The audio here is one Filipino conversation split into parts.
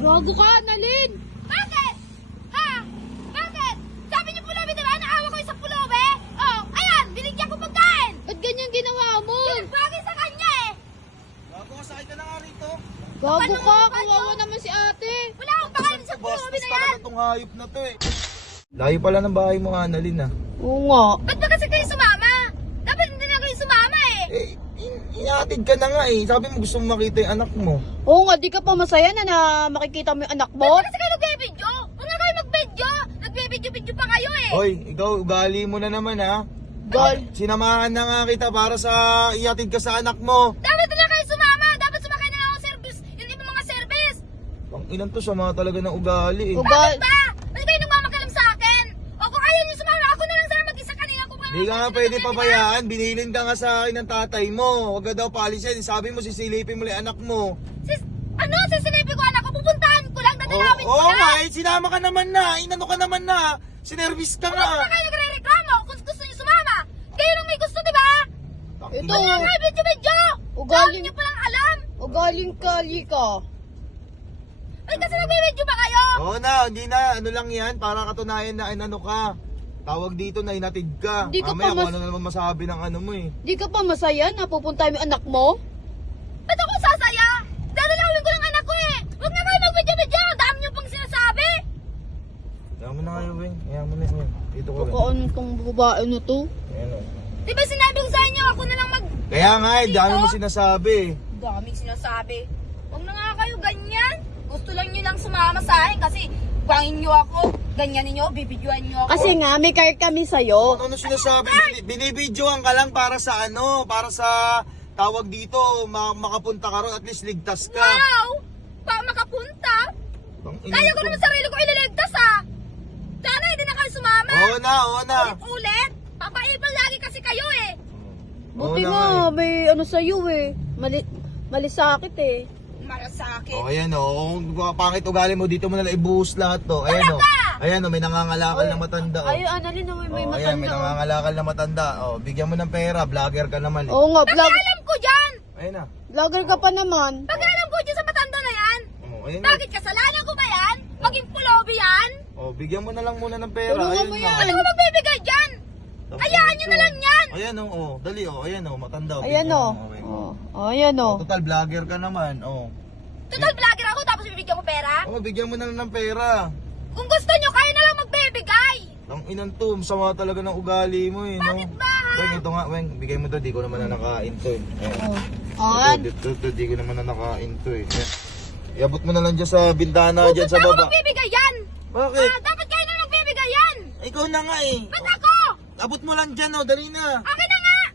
Gago ka, Annalyn! Bakit? Ha? Bakit? Sabi niyo pulubi, diba? Naawa ko yung sa pulubi? Oh, ayan, binigyan ko pagkain. Ba't ganyan ginawa mo? Yung bagay sa kanya eh. Gago, sakay ka na nga rito. Gago ka, kawawa naman si ate. Wala akong pakain sa pulubi Bastos na yan. talaga tong hayop na to eh. Layo pala ng bahay mo, Annalyn ah. Oo nga. Ba't ba kasi kayo sumama? Dapat hindi na kayo sumama eh. Iatid ka na nga eh. Sabi mo gusto mo makita yung anak mo. Oo nga, di ka pa masaya na makikita mo yung anak mo? Ba't ba kasi kayo nagbe-video? Huwag nga kayo mag-video. Nagbe-video pa kayo eh. Hoy, ikaw ugali mo na naman ha. Gal. Sinamahan na nga kita para sa iatid ka sa anak mo. Dapat na kayo sumama. Dapat sumakay na lang ako service. Yung ibang mga service. Ang ilan to, sama talaga ng ugali eh. Ugal. Ba? Ba't kayo nagmamakalam sa akin? O kung ayaw niyo sumama, ako na lang sana mag-isa kanina. Hindi ka nga pwede pabayaan. Binilin ka nga sa akin ng tatay mo. Huwag ka daw palisin. Sabi mo sisilipin mo lang anak mo. Sisilipin ko anak ko, pupuntahan ko lang, dadalawin ko Oo lang. nga eh, sinama ka naman na. Inano ka naman na. Sinervis ka Ano ba nga. kayo nagre-reklamo kung gusto niyo sumama? Kayo lang may gusto, di ba? Ito. Wala kayo video-video. Ugaling. Dami niyo palang alam. Ugaling kali ka. Ba't kasi nagme-video ba kayo? Oo na, hindi na. Ano lang yan, para katunayan na inano ka. Tawag dito na inatid ka. Hindi ka Mamaya pa kung ano naman masabi ng ano mo eh. Di ka pa masaya na pupunta mo yung anak mo? Ba't ako sasaya? Dadalawin ko lang anak ko eh. Huwag na kayo mag-video-video. Dami niyo pang sinasabi. Kaya mo na kayo, Weng. Kaya mo na yun. Dito ko, Weng. Kakaan tong babae na to. Ayan o. Di ba sinabi ko sa inyo, ako na lang Kaya nga eh, dami mo Dito? sinasabi. Daming sinasabi. Huwag na nga kayo ganyan. Gusto lang niyo lang sumama sa akin kasi bangin niyo ako. Ganyan niyo, bibidyoan niyo ako. Kasi nga, may car kami sa'yo. Ano sinasabi? Binibidyoan ka lang para sa ano, para sa tawag dito, makapunta ka ron, at least ligtas ka. Wow! Pa makapunta? Ang ina Kaya ko ko. naman sarili ko ililigtas ah. Sana hindi na kayo sumama. Oo na, oo na. Ulit? Papaibal lagi kasi kayo eh. Buti Oo na nga, nga may ano sa'yo eh. Malisakit eh. Para sa akin. Oh, ayan o. Pangit ugali mo, dito mo nalang ibuhos lahat to. Ayan o. Ayan o, may nangangalakal na matanda o. Ay, Annalyn, may Oh, matanda. ayan, may nangangalakal na matanda. Oh, bigyan mo ng pera, vlogger ka naman eh. Oo nga, Alam ko dyan! Ayun na. vlogger ka pa naman. Alam ko dyan sa matanda na yan! Oh, ayun na. Bakit kasalanan ko ba yan? Maging pulobi yan? Oh, bigyan mo na lang muna ng pera. Tulungan Ayun mo na. yan. Ano ko magbibigay dyan? Hayaan nyo na lang yan! Ayan o, oh, dali o. Ayan o, matanda. Ayan Bigyan o. mo, okay. Ayan o. Oh, total vlogger ka naman. Oh. Total vlogger ako tapos bibigyan ko pera? Oh, bigyan mo na lang ng pera. Kung gusto nyo, kayo na lang magbibigay! Ang inan to, sama talaga ng ugali mo eh, no? Bakit ba? Weng, ito nga, Weng, bigay mo to, di ko naman na nakain to eh. An. Ito, di ko naman na nakain to eh. Iabot mo na lang dyan sa bintana, dyan sa Ba't ako baba. magbibigay yan? Bakit? Dapat kayo na lang magbibigay yan! Ikaw na nga eh. Ba't ako? Abot mo lang dyan, oh, dali na. Akin na nga!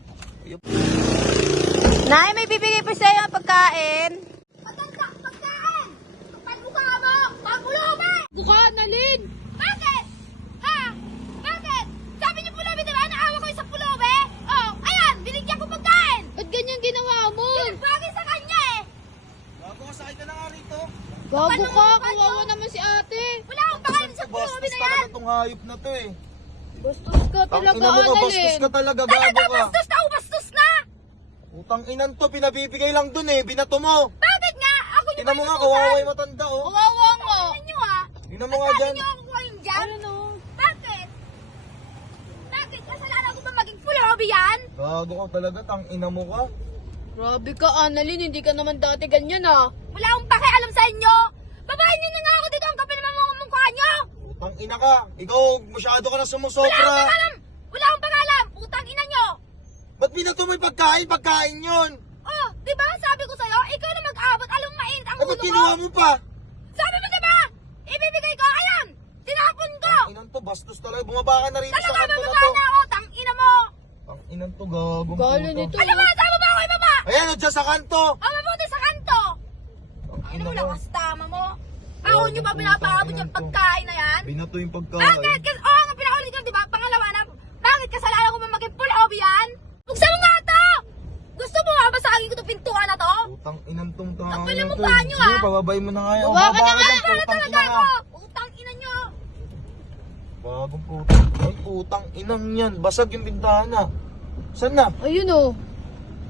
Nay, may bibigay pa sa'yo ang pagkain. Matanda, pagkain! Kapal mukha mo! Pagulubi! Gago ka, Annalyn! Bakit? Ha? Bakit? Sabi niyo pulubi, diba? Naawa ko yung sa pulubi? Oh, ayan! Binigyan ko pagkain! Ba't ganyan ginawa mo? Yung bagay sa kanya eh! Gago, sakay ka na nga rito. Gago ka, kawawa naman si ate. Wala akong pakain sa pulubi Bastos na yan! talaga tong hayop na to eh. Bastos ka Ang talaga, ina mo ka, bastos Annalyn. ka talaga, Talaga gago ka. bastos na! Bastos na! Utang inan to, pinabibigay lang dun eh, binato mo. Bakit nga? Ako yung Tingnan mo nga, kawawa yung matanda oh. Kawawa nga. Tingnan nyo ah! Tingnan mo nga Sabi dyan. niyo ako kuhain dyan? Ano no? Bakit? Bakit? Kasalanan ko ba maging pulubi yan? Gago ka talaga, tang ina mo ka. Grabe ka, Annalyn. Hindi ka naman dati ganyan ah. Wala akong pakialam sa inyo! Babayin niyo na nga ako dito! Ang kapal naman mga mukha niyo! Utang ina ka, ikaw masyado ka na Wala akong sumusobra. pakialam! Wala akong pakialam! Utang ina niyo! Ba't binato mo yung pagkain? Pagkain yun. Oh, di ba? Sabi ko sa'yo, ikaw na mag-abot. Alam mainit ang Eh, ba't ulo kinuha ko. mo pa? Sabi mo, di ba? Ibibigay ko. Ayan! Tinapon ko! Inan to, bastos talaga. Bumaba ka na rito sa Talaga kanto na mababa to. na ako. Tang ina mo! Ang inan to, gagong Galo puto. nito. Alam mo, saan mo ba ako ibaba? Ayan, o, dyan sa kanto. O, mabuti sa kanto. Ang Ano ina mo mo. lakas tama mo? Ako nyo ba Gagong pinapaabot putang yung ina to. pagkain na yan? Binato yung Bakit? pagkain. Kasi, oo nga, pinaulit ko, di ba? Pangalawa na, bakit kasalanan ko ba maging pulubi yan? Buksan mo nga to! Gusto mo ha? Basagin ko itong pintuan na to? Utang inan tong tao Ang na pala to. mukha nyo, Sige, ah. pababay mo na nga yan. Baba ka na nga, dyan, Ano putang talaga ina ako? ka. Utang ina nyo! Bagong putang. Ay, utang inang yan. Basag yung bintana. Saan na? Ayun oh.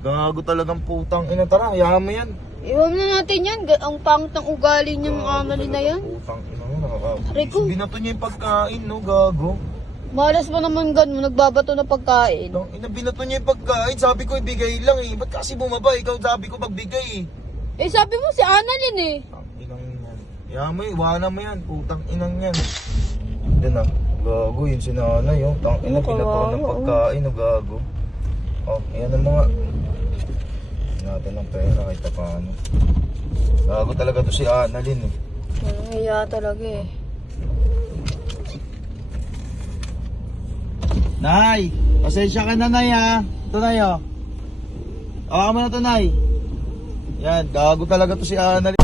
Gago talagang putang ina. Tara, hayaan mo yan. Iwan na natin yan. Ang pangit ng ugali niya ng Annalyn na yan. Putang ina mo, nakaka... Aray ko. Binato niya yung pagkain, no, gago. Malas mo naman ganun, nagbabato na pagkain. Tang ina, binato niya yung pagkain. Sabi ko, ibigay lang eh. Ba't kasi bumaba? Ikaw sabi ko, pagbigay eh. Eh sabi mo si Annalyn eh. Tang inang yan. Hayaan mo, iwanan mo yan. Putang inang yan. Hindi na. Gago, yun si nanay, oh. Tang ina, binato ng pagkain, oh, gago. Oh, yan ang mga... natin ng pera kahit paano. Gago talaga to si Annalyn eh. Nangyaya talaga eh. Nay! Pasensya ka na, Nay, ha? Ito, Nay, oh. Awa mo na to, Nay. Yan, gago talaga to si Annalyn.